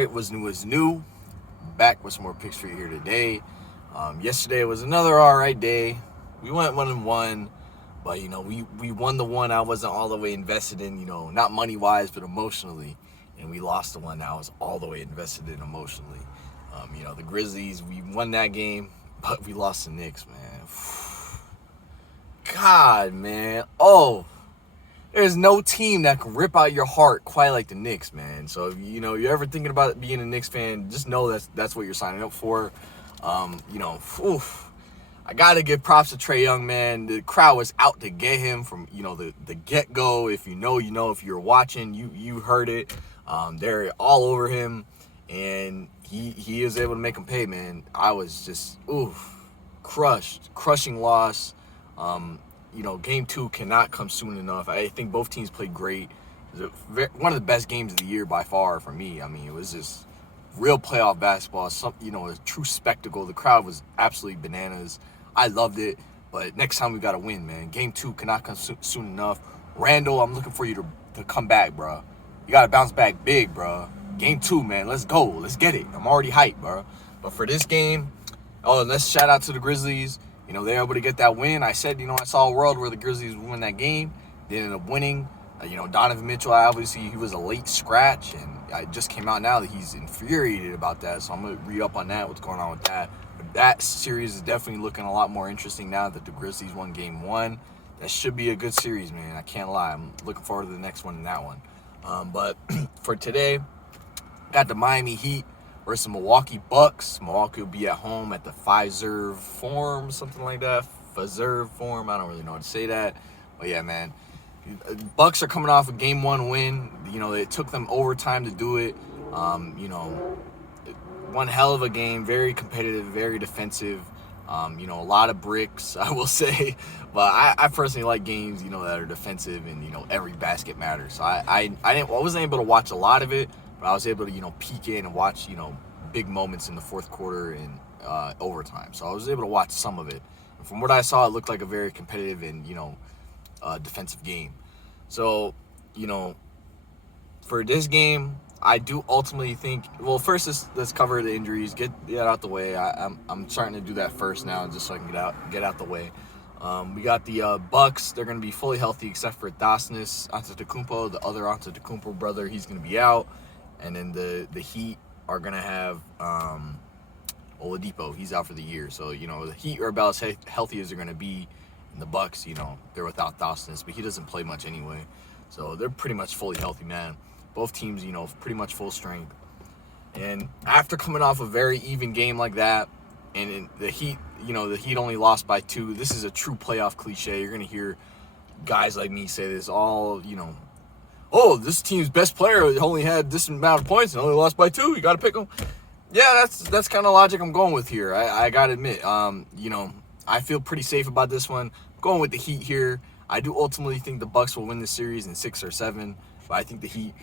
It was new. Back with some more picks for you here today. Yesterday was another alright day. We went 1-1, but we won the one I wasn't all the way invested in. Not money wise, but emotionally, and we lost the one I was all the way invested in emotionally. The Grizzlies, we won that game, but we lost the Knicks, man. God, man. Oh. There's no team that can rip out your heart quite like the Knicks, man. So if you're ever thinking about being a Knicks fan, just know that's what you're signing up for. I gotta give props to Trae Young, man. The crowd was out to get him from the get go. If you know, if you're watching, you heard it. They're all over him, and he is able to make them pay, man. I was just crushing loss. Game 2 cannot come soon enough. I think both teams played great. It was one of the best games of the year by far for me. I mean, it was just real playoff basketball. A true spectacle. The crowd was absolutely bananas. I loved it. But next time we got to win, man. Game 2 cannot come soon enough. Randall, I'm looking for you to come back, bro. You got to bounce back big, bro. Game 2, man. Let's go. Let's get it. I'm already hyped, bro. But for this game, let's shout out to the Grizzlies. They're able to get that win. I said, I saw a world where the Grizzlies would win that game. They ended up winning. Donovan Mitchell, obviously, he was a late scratch, and it just came out now that he's infuriated about that. So I'm going to read up on that, what's going on with that. But that series is definitely looking a lot more interesting now that the Grizzlies won Game 1. That should be a good series, man. I can't lie. I'm looking forward to the next one in that one. But for today, got the Miami Heat versus the Milwaukee Bucks. Milwaukee will be at home at the Fiserv Forum, something like that. Fiserv Forum. I don't really know how to say that. But yeah, man. Bucks are coming off a Game 1 win. It took them overtime to do it. One hell of a game. Very competitive, very defensive. A lot of bricks, I will say. But I personally like games, that are defensive and, every basket matters. So I wasn't able to watch a lot of it. But I was able to, peek in and watch, big moments in the fourth quarter and overtime. So I was able to watch some of it. And from what I saw, it looked like a very competitive and, defensive game. So, for this game, I do ultimately think, well, first let's cover the injuries, get out the way. I'm starting to do that first now just so I can get out the way. We got the Bucks. They're going to be fully healthy except for Donis Antetokounmpo, the other Antetokounmpo brother. He's going to be out. And then the Heat are going to have Oladipo. He's out for the year. So, the Heat are about as healthy as they're going to be. And the Bucks, they're without Donis, but he doesn't play much anyway. So they're pretty much fully healthy, man. Both teams, pretty much full strength. And after coming off a very even game like that, and the Heat, the Heat only lost by 2. This is a true playoff cliche. You're going to hear guys like me say this all, oh, this team's best player only had this amount of points and only lost by 2. You got to pick them. Yeah, that's kind of logic I'm going with here. I got to admit, I feel pretty safe about this one. I'm going with the Heat here. I do ultimately think the Bucks will win this series in 6 or 7, but I think the Heat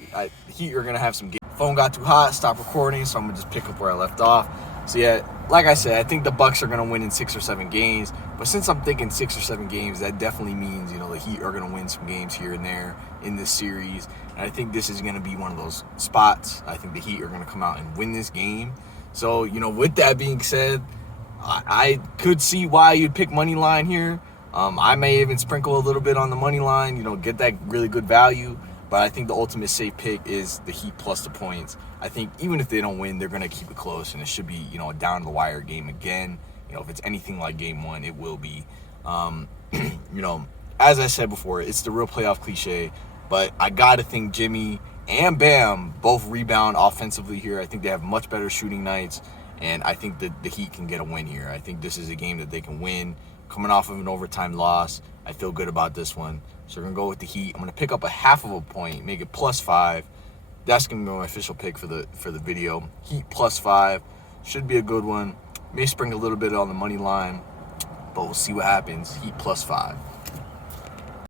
are going to have some games. Phone got too hot, stopped recording, so I'm going to just pick up where I left off. So yeah, like I said, I think the Bucks are going to win in 6 or 7 games. But since I'm thinking 6 or 7 games, that definitely means, the Heat are going to win some games here and there in this series. And I think this is going to be one of those spots. I think the Heat are going to come out and win this game. So, with that being said, I could see why you'd pick money line here. I may even sprinkle a little bit on the money line, get that really good value. But I think the ultimate safe pick is the Heat plus the points. I think even if they don't win, they're going to keep it close, and it should be, a down-the-wire game again. If it's anything like Game 1, it will be. As I said before, it's the real playoff cliche, but I got to think Jimmy and Bam both rebound offensively here. I think they have much better shooting nights, and I think that the Heat can get a win here. I think this is a game that they can win. Coming off of an overtime loss, I feel good about this one. So we're going to go with the Heat. I'm going to pick up a half of a point, make it +5. That's going to be my official pick for the video. Heat +5. Should be a good one. May spring a little bit on the money line, but we'll see what happens. Heat +5.